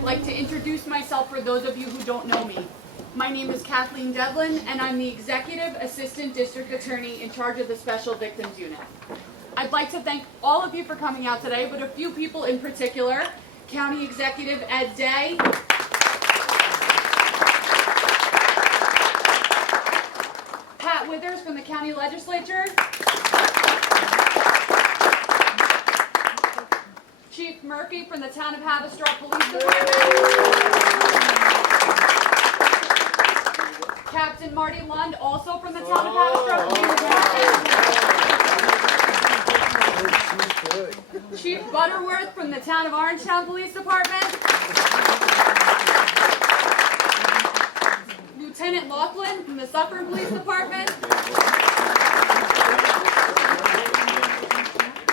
I'd like to introduce myself for those of you who don't know me. My name is Kathleen Devlin, and I'm the Executive Assistant District Attorney in charge of the Special Victims Unit. I'd like to thank all of you for coming out today, but a few people in particular: County Executive Ed Day, Pat Withers from the County Legislature, Chief Murphy from the Town of Haverstraw Police Department, Captain Marty Lund, also from the Town of Haverstraw Police Department, Chief Butterworth from the Town of Orangetown Police Department, Lieutenant Laughlin from the Suffern Police Department,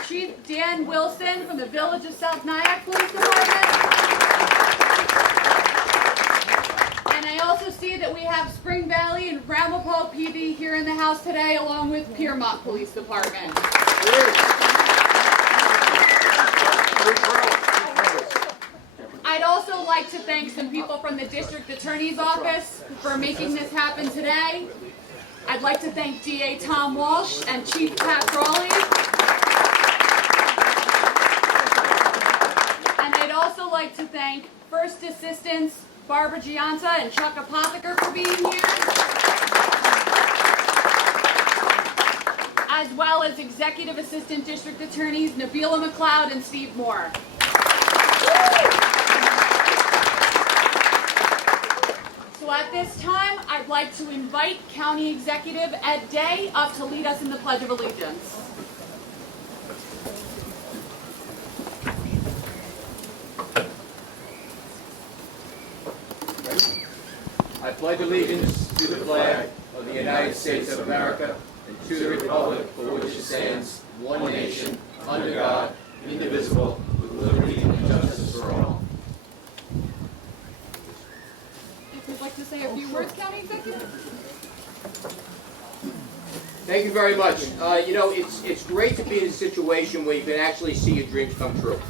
Chief Dan Wilson from the Village of South Nyack Police Department. And I also see that we have Spring Valley and Ramapo PD here in the house today, along with Piermont Police Department. I'd also like to thank some people from the District Attorney's Office for making this happen today. I'd like to thank DA Tom Walsh and Chief Pat Crawley. And I'd also like to thank First Assistants Barbara Gianta and Chuck Apotheker for being here, as well as Executive Assistant District Attorneys Nabila McLeod and Steve Moore. So at this time, I'd like to invite County Executive Ed Day up to lead us in the Pledge of Allegiance. I pledge allegiance to the flag of the United States of America and to the republic for which it stands, one nation, under God, indivisible, with liberty and justice for all. If you'd like to say a few words, County Executive. Thank you very much. It's great to be in a situation where you can actually see your dreams come true.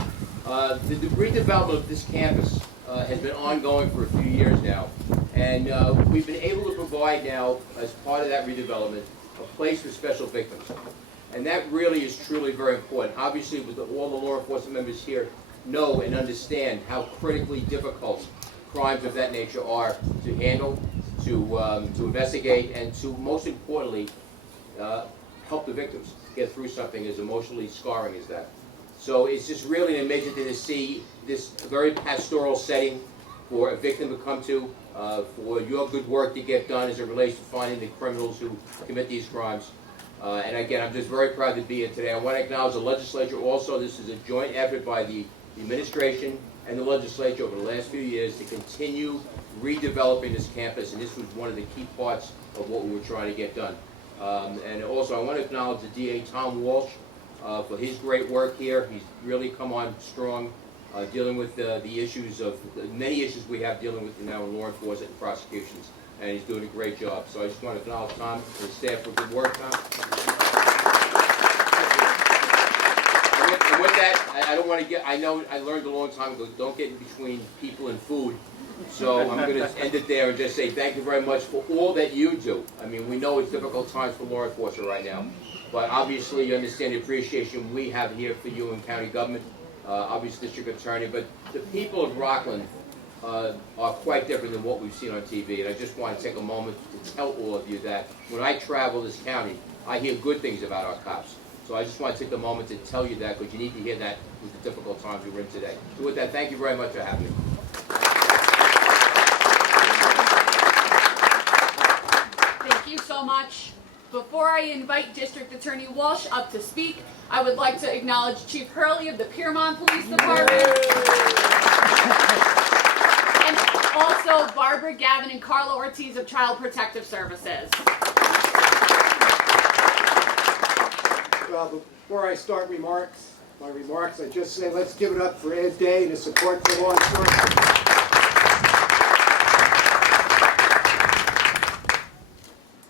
The redevelopment of this campus has been ongoing for a few years now, and we've been able to provide now, as part of that redevelopment, a place for special victims. And that really is truly very important. Obviously, with all the law enforcement members here know and understand how critically difficult crimes of that nature are to handle, to investigate, and to, most importantly, help the victims get through something as emotionally scarring as that. So it's just really an amazing thing to see this very pastoral setting for a victim to come to, for your good work to get done as it relates to finding the criminals who commit these crimes. And again, I'm just very proud to be here today. I want to acknowledge the legislature also. This is a joint effort by the administration and the legislature over the last few years to continue redeveloping this campus, and this was one of the key parts of what we were trying to get done. And also, I want to acknowledge the DA Tom Walsh for his great work here. He's really come on strong, dealing with the issues of many issues we have dealing with now in law enforcement and prosecutions, and he's doing a great job. So I just want to acknowledge Tom and his staff for good work, Tom. And with that, I don't want to get, I know I learned a long time ago, don't get in between people and food. So I'm going to end it there and just say thank you very much for all that you do. I mean, we know it's difficult times for law enforcement right now, but obviously you understand the appreciation we have here for you in county government, obviously district attorney, but the people of Rockland are quite different than what we've seen on TV. And I just want to take a moment to tell all of you that when I travel this county, I hear good things about our cops. So I just want to take a moment to tell you that, because you need to hear that with the difficult times we're in today. So with that, thank you very much for having me. Thank you so much. Before I invite District Attorney Walsh up to speak, I would like to acknowledge Chief Hurley of the Piermont Police Department, and also Barbara Gavin and Carla Ortiz of Child Protective Services. Well, before I start my remarks, I just say let's give it up for Ed Day and his support for law enforcement.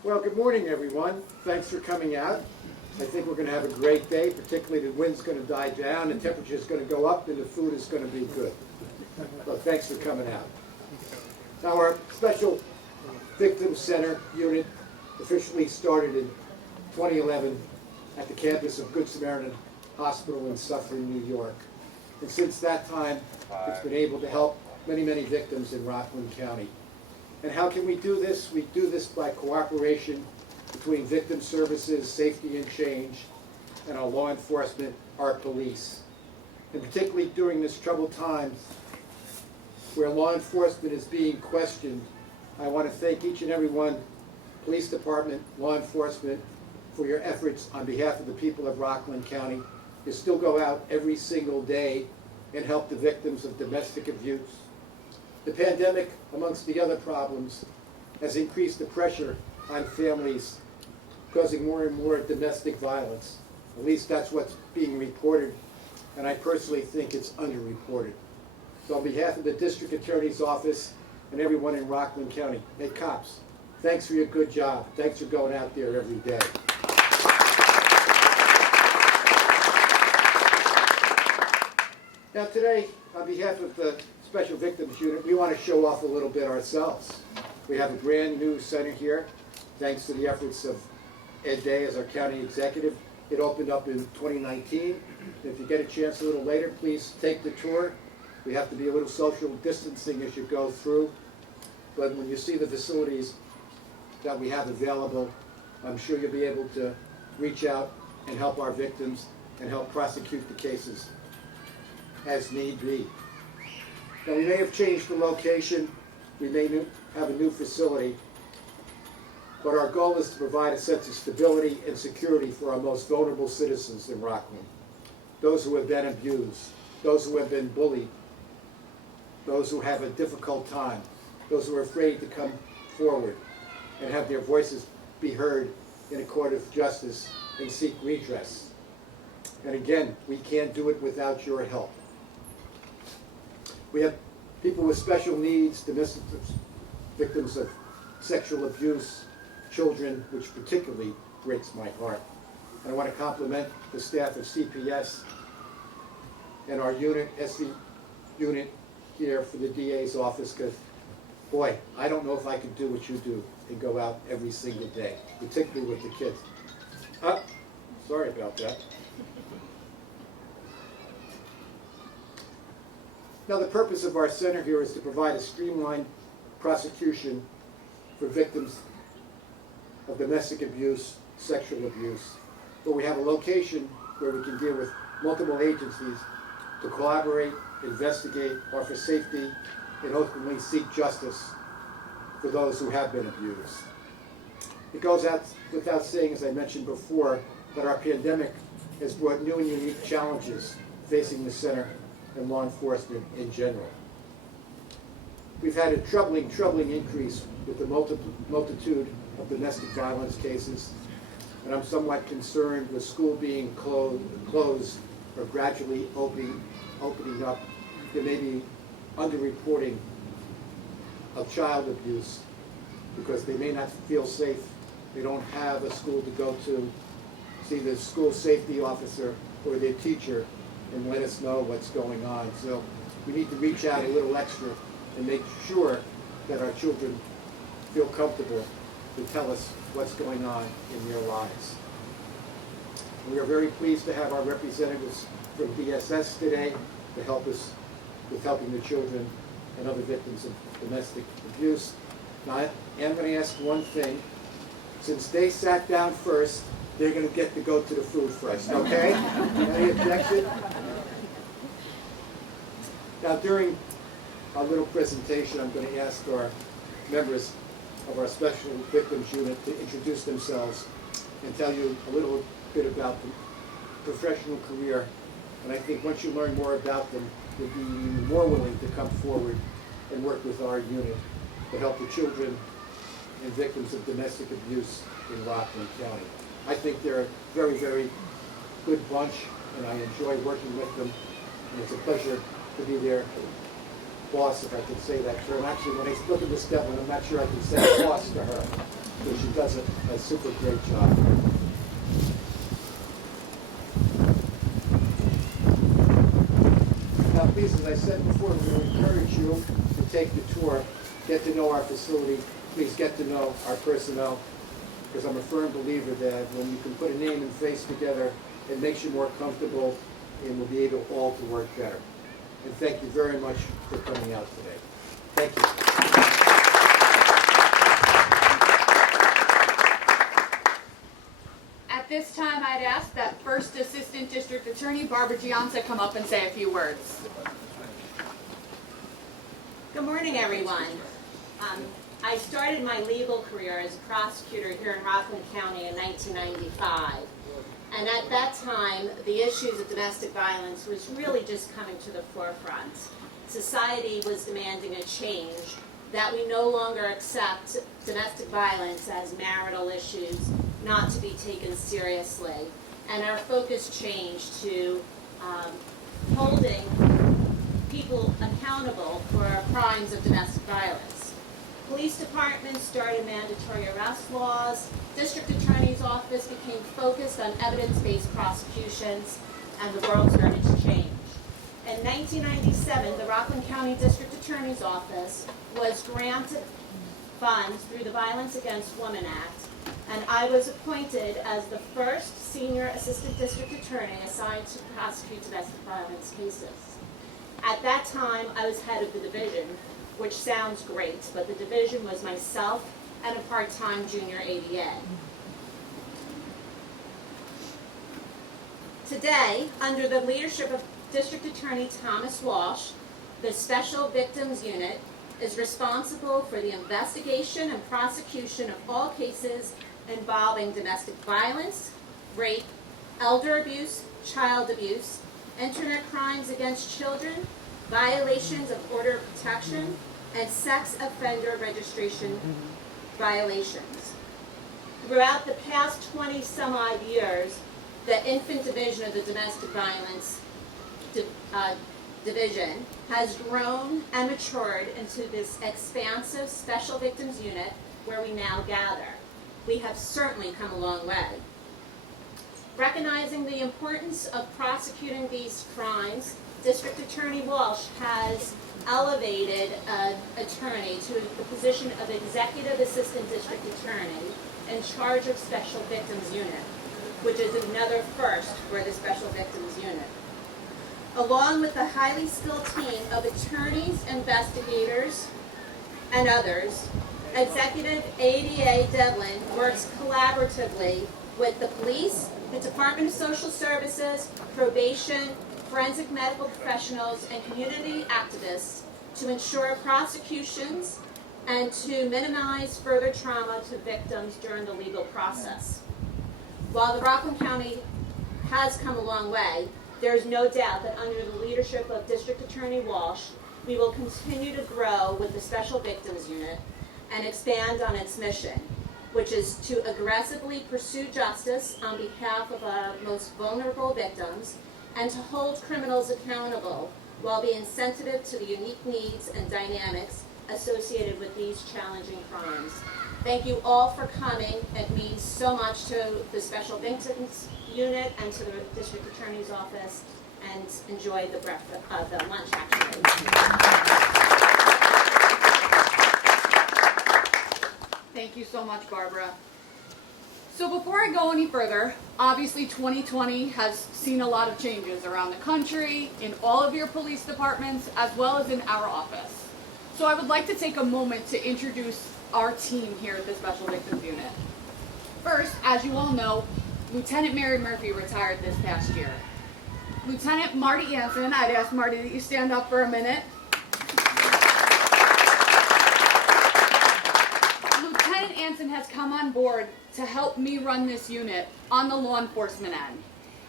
Well, good morning, everyone. Thanks for coming out. I think we're going to have a great day, particularly the wind's going to die down, the temperature's going to go up, and the food is going to be good. Well, thanks for coming out. Now, our Special Victims Center unit officially started in 2011 at the campus of Good Samaritan Hospital in Suffern, New York. And since that time, it's been able to help many, many victims in Rockland County. And how can we do this? We do this by cooperation between victim services, safety and change, and our law enforcement, our police. And particularly during this troubled time where law enforcement is being questioned, I want to thank each and every one, police department, law enforcement, for your efforts on behalf of the people of Rockland County. You still go out every single day and help the victims of domestic abuse. The pandemic, amongst the other problems, has increased the pressure on families, causing more and more domestic violence. At least that's what's being reported, and I personally think it's underreported. So on behalf of the District Attorney's Office and everyone in Rockland County, hey cops, thanks for your good job. Thanks for going out there every day. Now today, on behalf of the Special Victims Unit, we want to show off a little bit ourselves. We have a brand new center here, thanks to the efforts of Ed Day as our county executive. It opened up in 2019. If you get a chance a little later, please take the tour. We have to be a little social distancing as you go through. But when you see the facilities that we have available, I'm sure you'll be able to reach out and help our victims and help prosecute the cases as need be. Now, we may have changed the location, we may have a new facility, but our goal is to provide a sense of stability and security for our most vulnerable citizens in Rockland. Those who have been abused, those who have been bullied, those who have a difficult time, those who are afraid to come forward and have their voices be heard in a court of justice and seek redress. And again, we can't do it without your help. We have people with special needs, domestic victims of sexual abuse, children, which particularly breaks my heart. And I want to compliment the staff of CPS and our unit, SVU unit here for the DA's office, because, boy, I don't know if I could do what you do and go out every single day, particularly with the kids. Sorry about that. Now, the purpose of our center here is to provide a streamlined prosecution for victims of domestic abuse, sexual abuse. But we have a location where we can deal with multiple agencies to collaborate, investigate, offer safety, and ultimately seek justice for those who have been abused. It goes out without saying, as I mentioned before, that our pandemic has brought new and unique challenges facing the center and law enforcement in general. We've had a troubling increase with the multitude of domestic violence cases, and I'm somewhat concerned with school being closed or gradually opening up. There may be underreporting of child abuse because they may not feel safe. They don't have a school to go to, see the school safety officer or their teacher and let us know what's going on. So we need to reach out a little extra and make sure that our children feel comfortable to tell us what's going on in their lives. We are very pleased to have our representatives from DSS today to help us with helping the children and other victims of domestic abuse. Now, I am going to ask one thing. Since they sat down first, they're going to get to go to the food first, okay? Any objection? Now, during our little presentation, I'm going to ask our members of our Special Victims Unit to introduce themselves and tell you a little bit about the professional career. And I think once you learn more about them, you'll be more willing to come forward and work with our unit to help the children and victims of domestic abuse in Rockland County. I think they're a very, very good bunch, and I enjoy working with them. And it's a pleasure to be their boss, if I can say that term. Actually, when I look at Miss Devlin, I'm not sure I can say boss to her, because she does a super great job. Now, please, as I said before, we're going to encourage you to take the tour, get to know our facility, please get to know our personnel, because I'm a firm believer that when you can put a name and face together, it makes you more comfortable and we'll be able all to work better. And thank you very much for coming out today. Thank you. At this time, I'd ask that First Assistant District Attorney Barbara Gianza come up and say a few words. Good morning, everyone. I started my legal career as a prosecutor here in Rockland County in 1995. And at that time, the issues of domestic violence was really just coming to the forefront. Society was demanding a change, that we no longer accept domestic violence as marital issues, not to be taken seriously. And our focus changed to holding people accountable for crimes of domestic violence. Police departments started mandatory arrest laws. District Attorney's Office became focused on evidence-based prosecutions, and the world started to change. In 1997, the Rockland County District Attorney's Office was granted funds through the Violence Against Women Act, and I was appointed as the first senior assistant district attorney assigned to prosecute domestic violence cases. At that time, I was head of the division, which sounds great, but the division was myself and a part-time junior ADA. Today, under the leadership of District Attorney Thomas Walsh, the Special Victims Unit is responsible for the investigation and prosecution of all cases involving domestic violence, rape, elder abuse, child abuse, internet crimes against children, violations of order of protection, and sex offender registration violations. Throughout the past 20-some-odd years, the infant division of the domestic violence division has grown and matured into this expansive special victims unit where we now gather. We have certainly come a long way. Recognizing the importance of prosecuting these crimes, District Attorney Walsh has elevated an attorney to the position of Executive Assistant District Attorney in charge of Special Victims Unit, which is another first for the Special Victims Unit. Along with the highly skilled team of attorneys, investigators, and others, Executive ADA Devlin works collaboratively with the police, the Department of Social Services, probation, forensic medical professionals, and community activists to ensure prosecutions and to minimize further trauma to victims during the legal process. While the Rockland County has come a long way, there is no doubt that under the leadership of District Attorney Walsh, we will continue to grow with the Special Victims Unit and expand on its mission, which is to aggressively pursue justice on behalf of our most vulnerable victims and to hold criminals accountable while being sensitive to the unique needs and dynamics associated with these challenging crimes. Thank you all for coming. It means so much to the Special Victims Unit and to the District Attorney's Office, and enjoy the breakfast, the lunch actually. Thank you so much, Barbara. So before I go any further, obviously 2020 has seen a lot of changes around the country, in all of your police departments, as well as in our office. So I would like to take a moment to introduce our team here at the Special Victims Unit. First, as you all know, Lieutenant Mary Murphy retired this past year. Lieutenant Marty Anson, I'd ask Marty that you stand up for a minute. Lieutenant Anson has come on board to help me run this unit on the law enforcement end.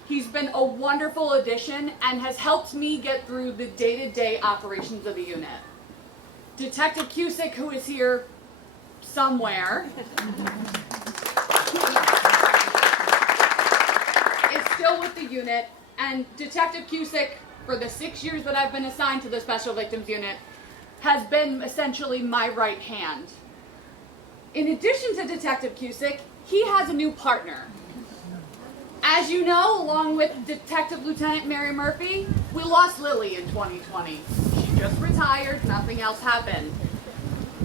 He's been a wonderful addition and has helped me get through the day-to-day operations of the unit. Detective Cusick, who is here somewhere, is still with the unit, and Detective Cusick, for the 6 years that I've been assigned to the Special Victims Unit, has been essentially my right hand. In addition to Detective Cusick, he has a new partner. As you know, along with Detective Lieutenant Mary Murphy, we lost Lily in 2020. She just retired, nothing else happened.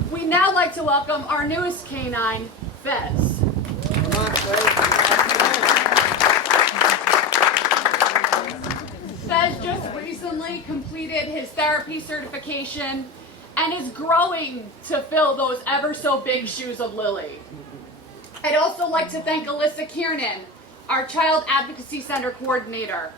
We'd now like to welcome our newest canine, Fez. Fez just recently completed his therapy certification and is growing to fill those ever so big shoes of Lily. I'd also like to thank Alyssa Kiernan, our Child Advocacy Center coordinator.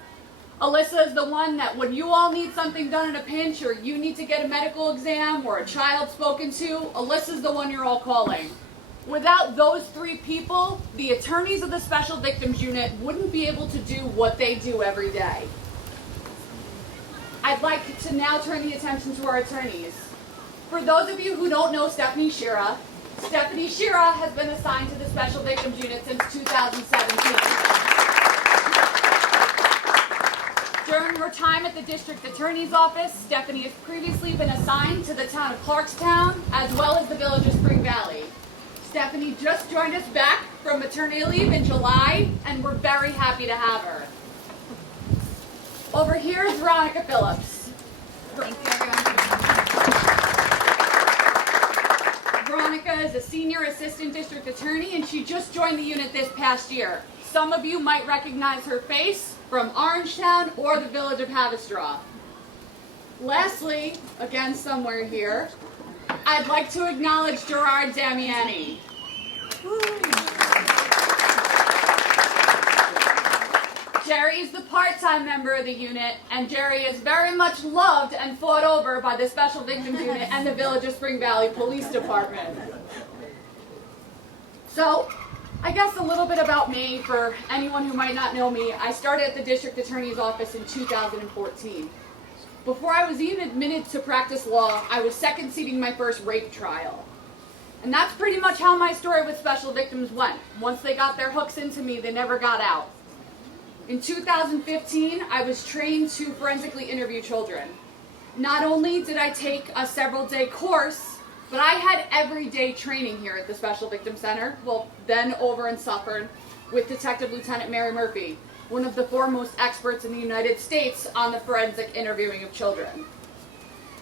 Alyssa is the one that when you all need something done in a pinch, or you need to get a medical exam or a child spoken to, Alyssa's the one you're all calling. Without those three people, the attorneys of the Special Victims Unit wouldn't be able to do what they do every day. I'd like to now turn the attention to our attorneys. For those of you who don't know Stephanie Shira has been assigned to the Special Victims Unit since 2017. During her time at the District Attorney's Office, Stephanie has previously been assigned to the town of Clarkstown, as well as the village of Spring Valley. Stephanie just joined us back from maternity leave in July, and we're very happy to have her. Over here is Veronica Phillips. Thank you, everyone. Veronica is a senior assistant district attorney, and she just joined the unit this past year. Some of you might recognize her face from Orangetown or the village of Havistraw. Lastly, again somewhere here, I'd like to acknowledge Gerard Damiani. Jerry is the part-time member of the unit, and Jerry is very much loved and fought over by the Special Victims Unit and the Village of Spring Valley Police Department. So, I guess a little bit about me for anyone who might not know me. I started at the District Attorney's Office in 2014. Before I was even admitted to practice law, I was second seating my first rape trial. And that's pretty much how my story with special victims went. Once they got their hooks into me, they never got out. In 2015, I was trained to forensically interview children. Not only did I take a several-day course, but I had everyday training here at the Special Victims Center, well, then over in Suffern, with Detective Lieutenant Mary Murphy, one of the foremost experts in the United States on the forensic interviewing of children.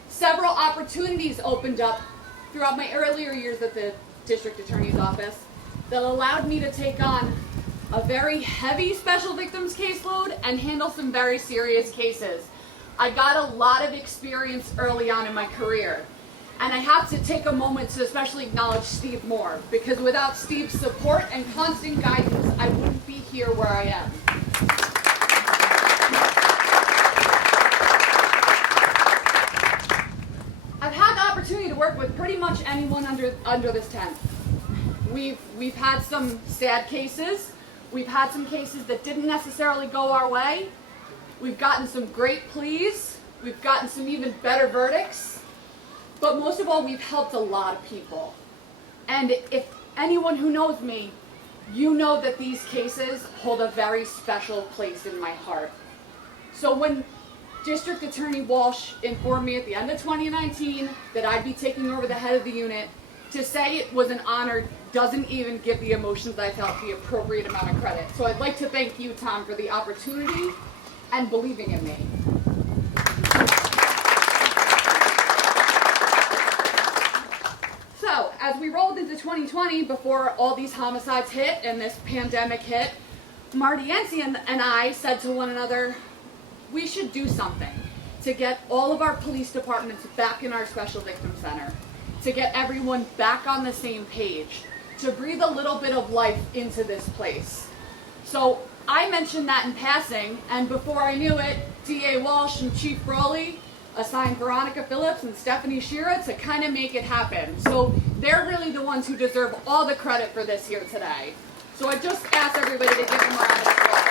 Several opportunities opened up throughout my earlier years at the District Attorney's Office that allowed me to take on a very heavy special victims caseload and handle some very serious cases. I got a lot of experience early on in my career. And I have to take a moment to especially acknowledge Steve Moore, because without Steve's support and constant guidance, I wouldn't be here where I am. I've had the opportunity to work with pretty much anyone under this tent. We've had some sad cases. We've had some cases that didn't necessarily go our way. We've gotten some great pleas. We've gotten some even better verdicts. But most of all, we've helped a lot of people. And if anyone who knows me, you know that these cases hold a very special place in my heart. So when District Attorney Walsh informed me at the end of 2019 that I'd be taking over the head of the unit, to say it was an honor doesn't even give the emotions I felt the appropriate amount of credit. So I'd like to thank you, Tom, for the opportunity and believing in me. So, as we rolled into 2020, before all these homicides hit and this pandemic hit, Marty Yancey and I said to one another, we should do something to get all of our police departments back in our Special Victims Center, to get everyone back on the same page, to breathe a little bit of life into this place. So I mentioned that in passing, and before I knew it, DA Walsh and Chief Brawley assigned Veronica Phillips and Stephanie Shira to kind of make it happen. So they're really the ones who deserve all the credit for this here today. So I just asked everybody to give them a round of applause.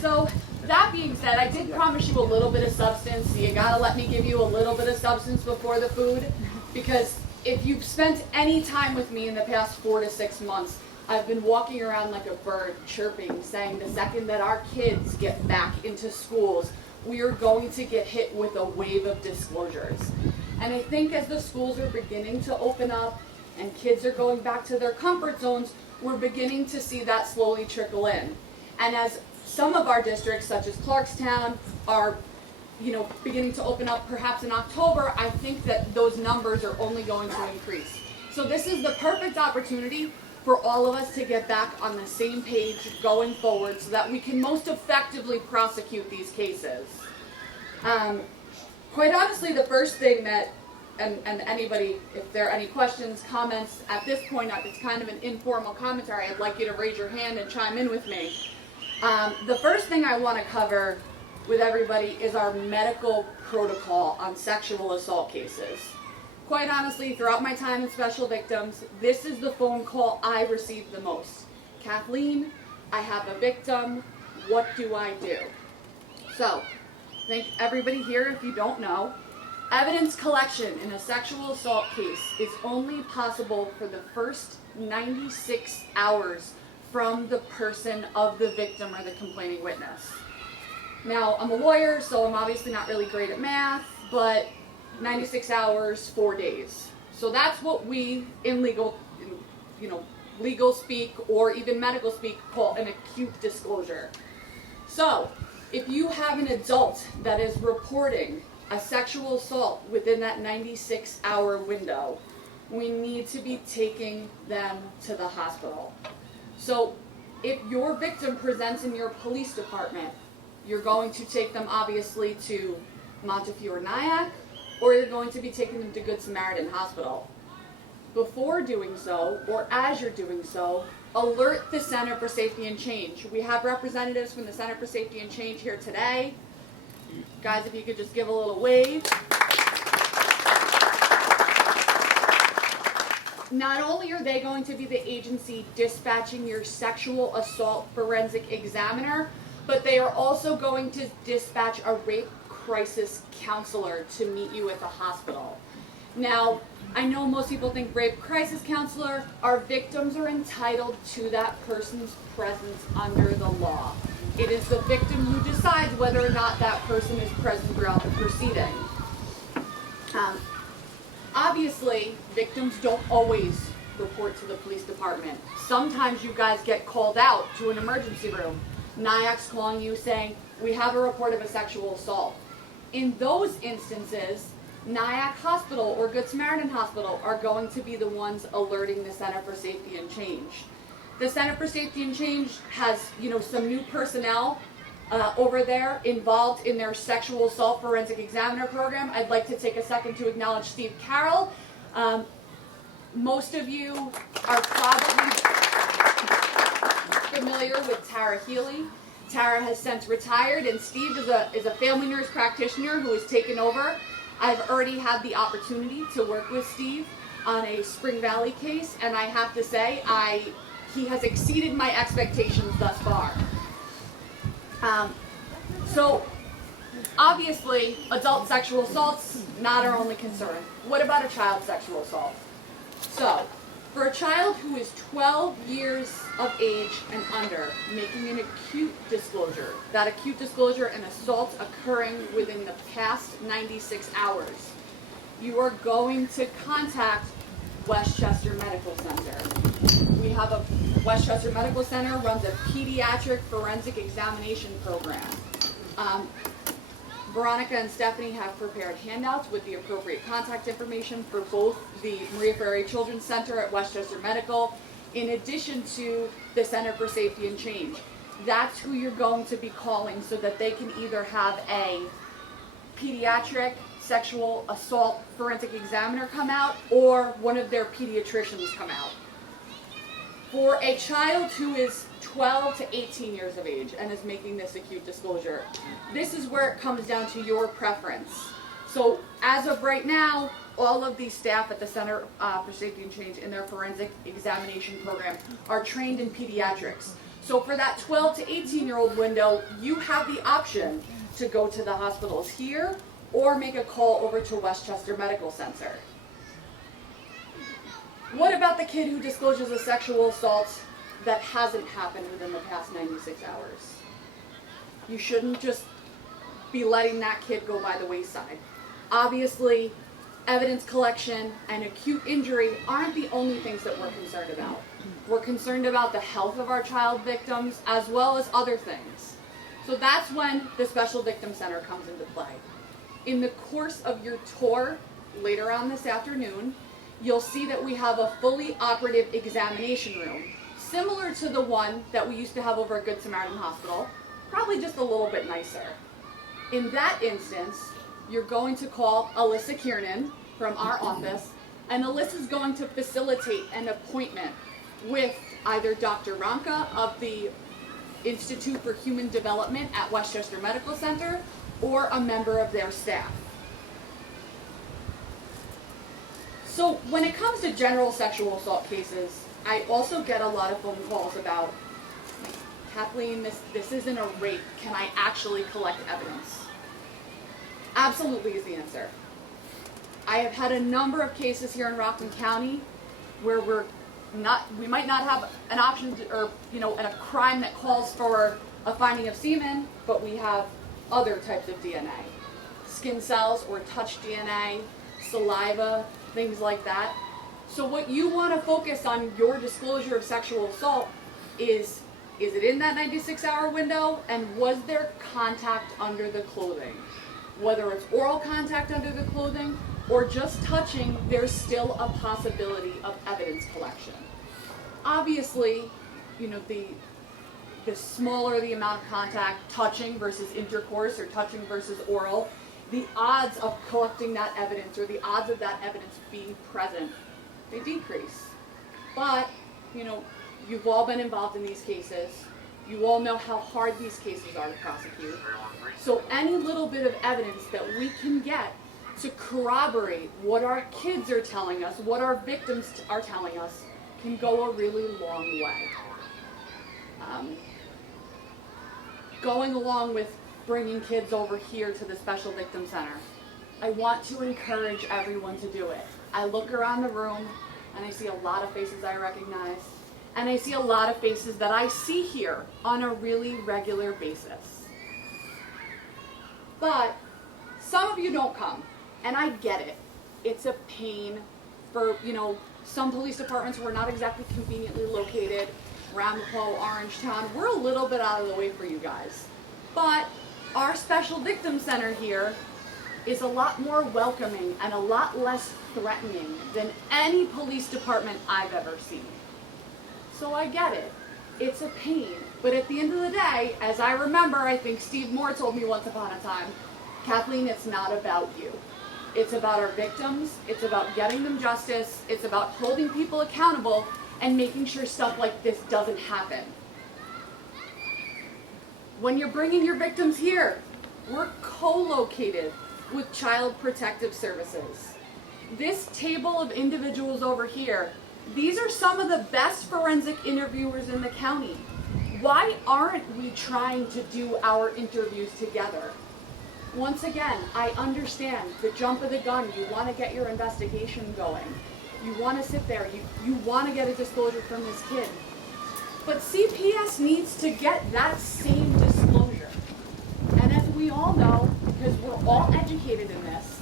So that being said, I did promise you a little bit of substance. So you gotta let me give you a little bit of substance before the food, because if you've spent any time with me in the past 4 to 6 months, I've been walking around like a bird, chirping, saying the second that our kids get back into schools, we are going to get hit with a wave of disclosures. And I think as the schools are beginning to open up and kids are going back to their comfort zones, we're beginning to see that slowly trickle in. And as some of our districts, such as Clarkstown, are beginning to open up perhaps in October, I think that those numbers are only going to increase. So this is the perfect opportunity for all of us to get back on the same page going forward so that we can most effectively prosecute these cases. Quite honestly, the first thing that, and anybody, if there are any questions, comments, at this point, it's kind of an informal commentary, I'd like you to raise your hand and chime in with me. The first thing I want to cover with everybody is our medical protocol on sexual assault cases. Quite honestly, throughout my time in special victims, this is the phone call I receive the most. Kathleen, I have a victim, what do I do? So, I think everybody here, if you don't know, evidence collection in a sexual assault case is only possible for the first 96 hours from the person of the victim or the complaining witness. Now, I'm a lawyer, so I'm obviously not really great at math, but 96 hours, 4 days. So that's what we in legal speak or even medical speak call an acute disclosure. So, if you have an adult that is reporting a sexual assault within that 96-hour window, we need to be taking them to the hospital. So, if your victim presents in your police department, you're going to take them obviously to Montefiore Nyack, or you're going to be taking them to Good Samaritan Hospital. Before doing so, or as you're doing so, alert the Center for Safety and Change. We have representatives from the Center for Safety and Change here today. Guys, if you could just give a little wave. Not only are they going to be the agency dispatching your sexual assault forensic examiner, but they are also going to dispatch a rape crisis counselor to meet you at the hospital. Now, I know most people think rape crisis counselor, our victims are entitled to that person's presence under the law. It is the victim who decides whether or not that person is present throughout the proceeding. Obviously, victims don't always report to the police department. Sometimes you guys get called out to an emergency room. Nyack's calling you saying, we have a report of a sexual assault. In those instances, Nyack Hospital or Good Samaritan Hospital are going to be the ones alerting the Center for Safety and Change. The Center for Safety and Change has, some new personnel over there involved in their sexual assault forensic examiner program. I'd like to take a second to acknowledge Steve Carroll. Most of you are probably familiar with Tara Healy. Tara has since retired, and Steve is a family nurse practitioner who has taken over. I've already had the opportunity to work with Steve on a Spring Valley case, and I have to say, he has exceeded my expectations thus far. So, obviously, adult sexual assault's not our only concern. What about a child sexual assault? So, for a child who is 12 years of age and under, making an acute disclosure, that acute disclosure, an assault occurring within the past 96 hours, you are going to contact Westchester Medical Center. We have a Westchester Medical Center runs a pediatric forensic examination program. Veronica and Stephanie have prepared handouts with the appropriate contact information for both the Maria Ferrari Children's Center at Westchester Medical, in addition to the Center for Safety and Change. That's who you're going to be calling so that they can either have a pediatric sexual assault forensic examiner come out or one of their pediatricians come out. For a child who is 12 to 18 years of age and is making this acute disclosure, this is where it comes down to your preference. So as of right now, all of these staff at the Center for Safety and Change in their forensic examination program are trained in pediatrics. So for that 12 to 18-year-old window, you have the option to go to the hospitals here or make a call over to Westchester Medical Center. What about the kid who discloses a sexual assault that hasn't happened within the past 96 hours? You shouldn't just be letting that kid go by the wayside. Obviously, evidence collection, and acute injury aren't the only things that we're concerned about. We're concerned about the health of our child victims as well as other things. So that's when the Special Victim Center comes into play. In the course of your tour later on this afternoon, you'll see that we have a fully operative examination room, similar to the one that we used to have over at Good Samaritan Hospital, probably just a little bit nicer. In that instance, you're going to call Alyssa Kiernan from our office, and Alyssa's going to facilitate an appointment with either Dr. Ranka of the Institute for Human Development at Westchester Medical Center or a member of their staff. So when it comes to general sexual assault cases, I also get a lot of phone calls about, Kathleen, this isn't a rape. Can I actually collect evidence? Absolutely is the answer. I have had a number of cases here in Rockland County where we might not have an option to, or a crime that calls for a finding of semen, but we have other types of DNA. Skin cells or touch DNA, saliva, things like that. So what you want to focus on your disclosure of sexual assault is it in that 96-hour window, and was there contact under the clothing? Whether it's oral contact under the clothing or just touching, there's still a possibility of evidence collection. Obviously, the smaller the amount of contact, touching versus intercourse or touching versus oral, the odds of collecting that evidence or the odds of that evidence being present, they decrease. But, you've all been involved in these cases. You all know how hard these cases are to prosecute. So any little bit of evidence that we can get to corroborate what our kids are telling us, what our victims are telling us, can go a really long way. Going along with bringing kids over here to the Special Victim Center, I want to encourage everyone to do it. I look around the room and I see a lot of faces I recognize, and I see a lot of faces that I see here on a really regular basis. But some of you don't come, and I get it. It's a pain for, some police departments who are not exactly conveniently located. Ramapo, Orangetown, we're a little bit out of the way for you guys. But our Special Victim Center here is a lot more welcoming and a lot less threatening than any police department I've ever seen. So I get it. It's a pain. But at the end of the day, as I remember, I think Steve Moore told me once upon a time, Kathleen, it's not about you. It's about our victims. It's about getting them justice. It's about holding people accountable and making sure stuff like this doesn't happen. When you're bringing your victims here, we're co-located with Child Protective Services. This table of individuals over here, these are some of the best forensic interviewers in the county. Why aren't we trying to do our interviews together? Once again, I understand the jump of the gun. You want to get your investigation going. You want to sit there. You want to get a disclosure from this kid. But CPS needs to get that same disclosure. And as we all know, because we're all educated in this,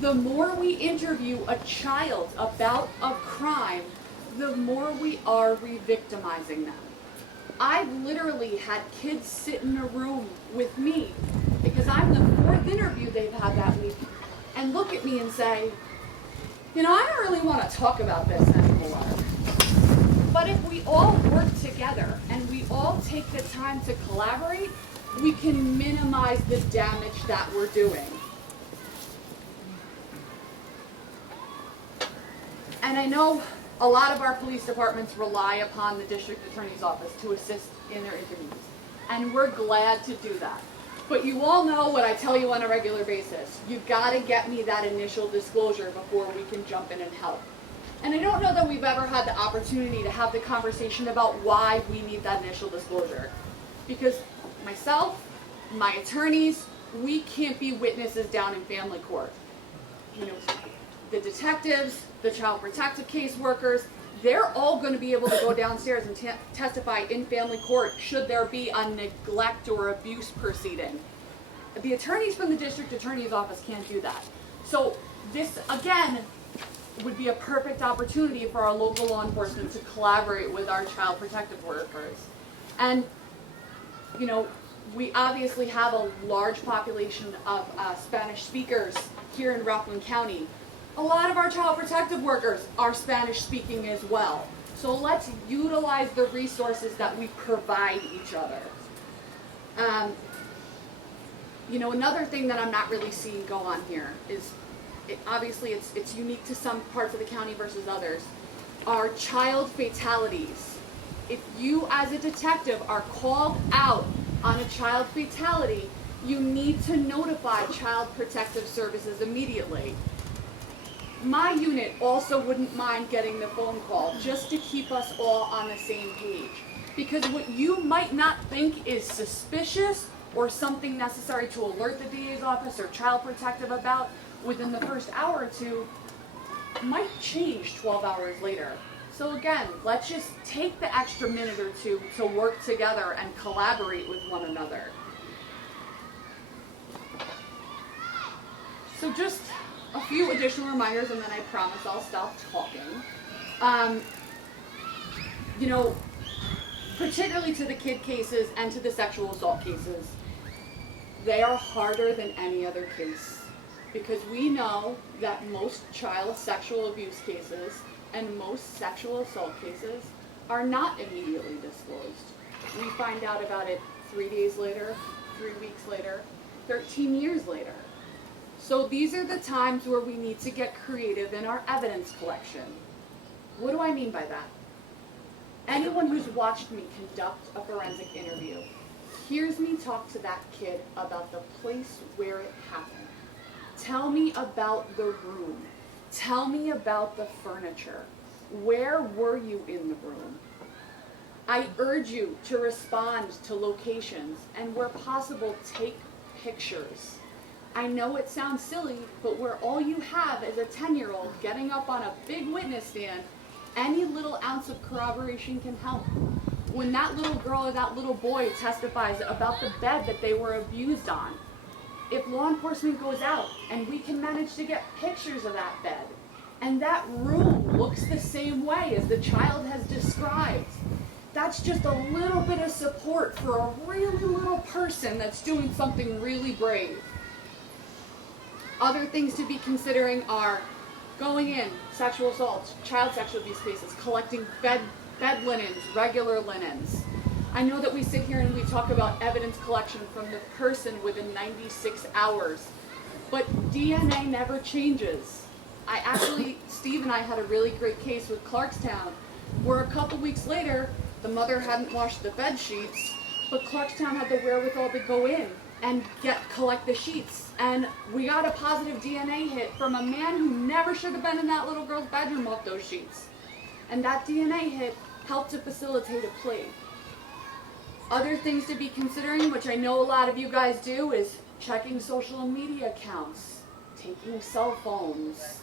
the more we interview a child about a crime, the more we are re-victimizing them. I've literally had kids sit in a room with me, because I'm the fourth interview they've had that week, and look at me and say, I don't really want to talk about this anymore. But if we all work together and we all take the time to collaborate, we can minimize the damage that we're doing. And I know a lot of our police departments rely upon the district attorney's office to assist in their interviews, and we're glad to do that. But you all know what I tell you on a regular basis. You've got to get me that initial disclosure before we can jump in and help. And I don't know that we've ever had the opportunity to have the conversation about why we need that initial disclosure. Because myself, my attorneys, we can't be witnesses down in family court. The detectives, the child protective caseworkers, they're all going to be able to go downstairs and testify in family court should there be a neglect or abuse proceeding. The attorneys from the district attorney's office can't do that. So this, again, would be a perfect opportunity for our local law enforcement to collaborate with our child protective workers. And, you know, we obviously have a large population of Spanish speakers here in Rockland County. A lot of our child protective workers are Spanish speaking as well. So let's utilize the resources that we provide each other. You know, another thing that I'm not really seeing go on here is, obviously it's unique to some parts of the county versus others, are child fatalities. If you as a detective are called out on a child fatality, you need to notify Child Protective Services immediately. My unit also wouldn't mind getting the phone call just to keep us all on the same page. Because what you might not think is suspicious or something necessary to alert the DA's office or Child Protective about within the first hour or two might change 12 hours later. So again, let's just take the extra minute or two to work together and collaborate with one another. So just a few additional reminders, and then I promise I'll stop talking. You know, particularly to the kid cases and to the sexual assault cases, they are harder than any other case, because we know that most child sexual abuse cases and most sexual assault cases are not immediately disclosed. We find out about it 3 days later, 3 weeks later, 13 years later. So these are the times where we need to get creative in our evidence collection. What do I mean by that? Anyone who's watched me conduct a forensic interview hears me talk to that kid about the place where it happened. Tell me about the room. Tell me about the furniture. Where were you in the room? I urge you to respond to locations and where possible, take pictures. I know it sounds silly, but where all you have is a 10-year-old getting up on a big witness stand, any little ounce of corroboration can help. When that little girl or that little boy testifies about the bed that they were abused on, if law enforcement goes out and we can manage to get pictures of that bed, and that room looks the same way as the child has described, that's just a little bit of support for a really little person that's doing something really brave. Other things to be considering are going in, sexual assault, child sexual abuse cases, collecting bed linens, regular linens. I know that we sit here and we talk about evidence collection from the person within 96 hours, but DNA never changes. Steve and I had a really great case with Clarkstown, where a couple weeks later, the mother hadn't washed the bed sheets, but Clarkstown had the wherewithal to go in and collect the sheets. And we got a positive DNA hit from a man who never should have been in that little girl's bedroom off those sheets. And that DNA hit helped to facilitate a plea. Other things to be considering, which I know a lot of you guys do, is checking social media accounts, taking cell phones.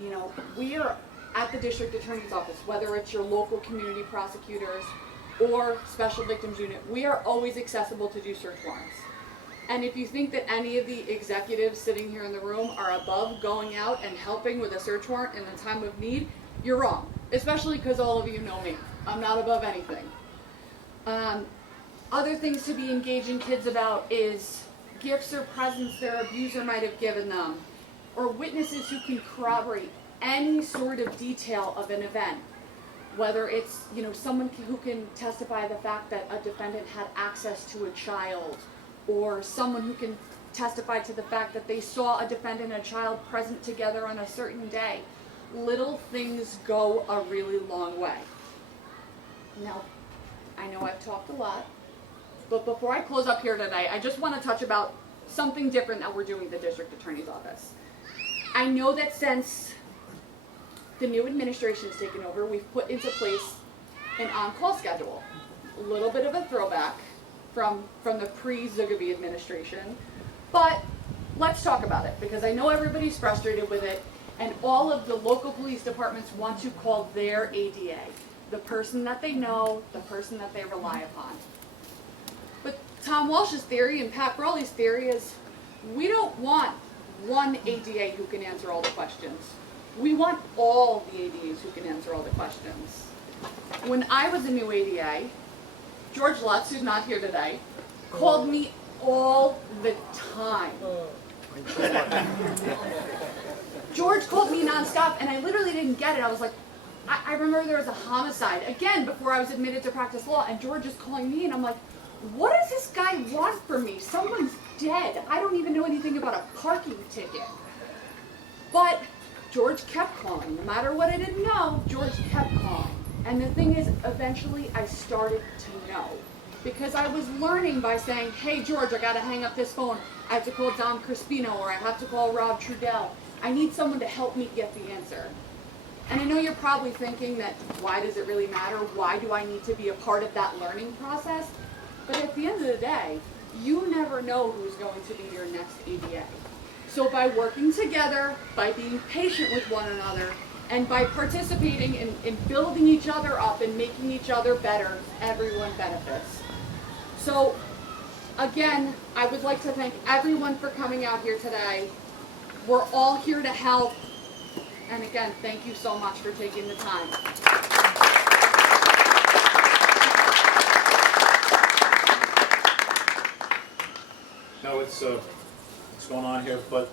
You know, we are at the district attorney's office, whether it's your local community prosecutors or special victims unit, we are always accessible to do search warrants. And if you think that any of the executives sitting here in the room are above going out and helping with a search warrant in a time of need, you're wrong, especially because all of you know me. I'm not above anything. Other things to be engaging kids about is gifts or presents their abuser might have given them, or witnesses who can corroborate any sort of detail of an event. Whether it's, you know, someone who can testify the fact that a defendant had access to a child, or someone who can testify to the fact that they saw a defendant and a child present together on a certain day. Little things go a really long way. Now, I know I've talked a lot, but before I close up here today, I just want to touch about something different that we're doing at the district attorney's office. I know that since the new administration has taken over, we've put into place an on-call schedule. A little bit of a throwback from the pre-Zugabe administration, but let's talk about it, because I know everybody's frustrated with it, and all of the local police departments want to call their ADA, the person that they know, the person that they rely upon. But Tom Walsh's theory and Pat Brawley's theory is we don't want one ADA who can answer all the questions. We want all the ADAs who can answer all the questions. When I was a new ADA, George Lutz, who's not here today, called me all the time. George called me nonstop, and I literally didn't get it. I was like, I remember there was a homicide, again, before I was admitted to practice law, and George is calling me, and I'm like, what does this guy want from me? Someone's dead. I don't even know anything about a parking ticket. But George kept calling. No matter what I didn't know, George kept calling. And the thing is, eventually I started to know. Because I was learning by saying, hey George, I gotta hang up this phone. I have to call Dom Crispino, or I have to call Rob Trudell. I need someone to help me get the answer. And I know you're probably thinking that, why does it really matter? Why do I need to be a part of that learning process? But at the end of the day, you never know who's going to be your next ADA. So by working together, by being patient with one another, and by participating in building each other up and making each other better, everyone benefits. So again, I would like to thank everyone for coming out here today. We're all here to help. And again, thank you so much for taking the time. No, it's going on here, but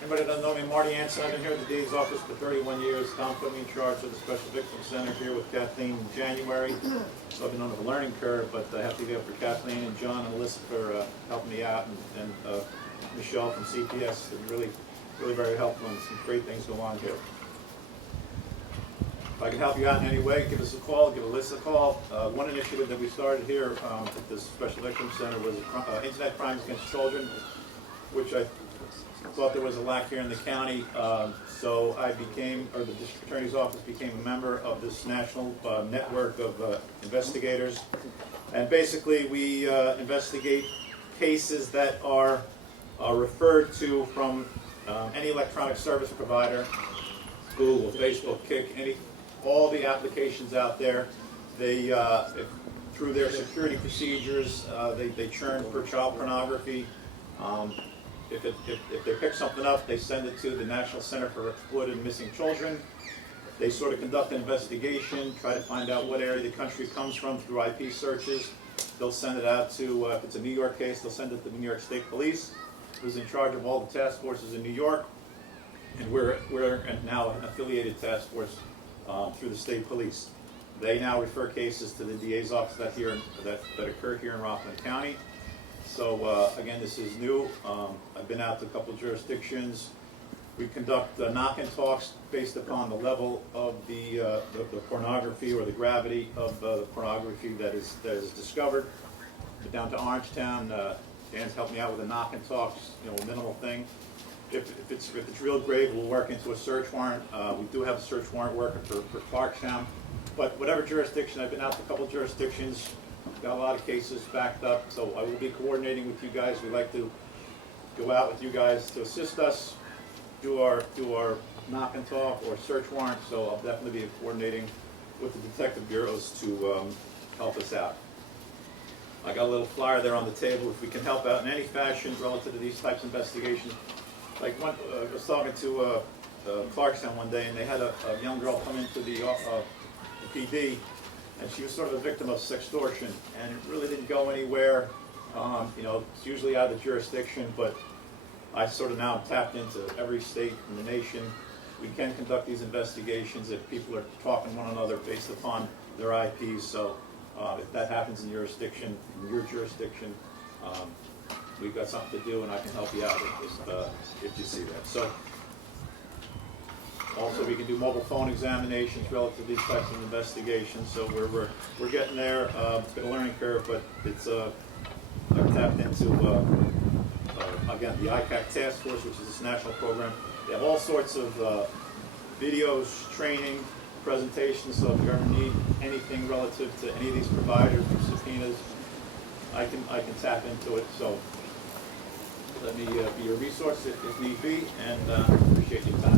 anybody that doesn't know me, Marty Anson, I've been here at the DA's office for 31 years. Tom put me in charge of the Special Victims Center here with Kathleen in January. So I've been on a learning curve, but I have to give up for Kathleen and John and Alyssa for helping me out, and Michelle from CPS, and really very helpful, and some great things go on here. If I can help you out in any way, give us a call, give Alyssa a call. One initiative that we started here at this Special Victims Center was internet crimes against children, which I thought there was a lack here in the county. So I became, or the District Attorney's Office became a member of this national network of investigators. And basically we investigate cases that are referred to from any electronic service provider, Google, Facebook, Kik, all the applications out there. They, through their security procedures, they churn for child pornography. If they pick something up, they send it to the National Center for Exploited and Missing Children. They sort of conduct an investigation, try to find out what area the country comes from through IP searches. They'll send it out to, if it's a New York case, they'll send it to the New York State Police, who's in charge of all the task forces in New York. And we're now an affiliated task force through the state police. They now refer cases to the DA's office that occur here in Rockland County. So again, this is new. I've been out to a couple of jurisdictions. We conduct knock-in talks based upon the level of the pornography or the gravity of the pornography that is discovered. But down to Orangetown, Dan's helped me out with the knock-in talks, a minimal thing. If it's real grave, we'll work into a search warrant. We do have a search warrant working for Clarkstown. But whatever jurisdiction, I've been out to a couple of jurisdictions, got a lot of cases backed up, so I will be coordinating with you guys. We like to go out with you guys to assist us, do our knock and talk or search warrant, so I'll definitely be coordinating with the detective bureaus to help us out. I got a little flyer there on the table. If we can help out in any fashion relative to these types of investigations. Like I was talking to Clarkstown one day, and they had a young girl come into the PD, and she was sort of a victim of sextortion, and it really didn't go anywhere. It's usually out of the jurisdiction, but I sort of now tapped into every state in the nation. We can conduct these investigations if people are talking to one another based upon their IPs. So if that happens in your jurisdiction, we've got something to do, and I can help you out if you see that. So also, we can do mobile phone examinations relative to these types of investigations. So we're getting there. It's been a learning curve, but it's I've tapped into again the ICAC task force, which is this national program. They have all sorts of videos, training, presentations. So if you ever need anything relative to any of these providers or subpoenas, I can tap into it. So let me be a resource if need be, and appreciate your time.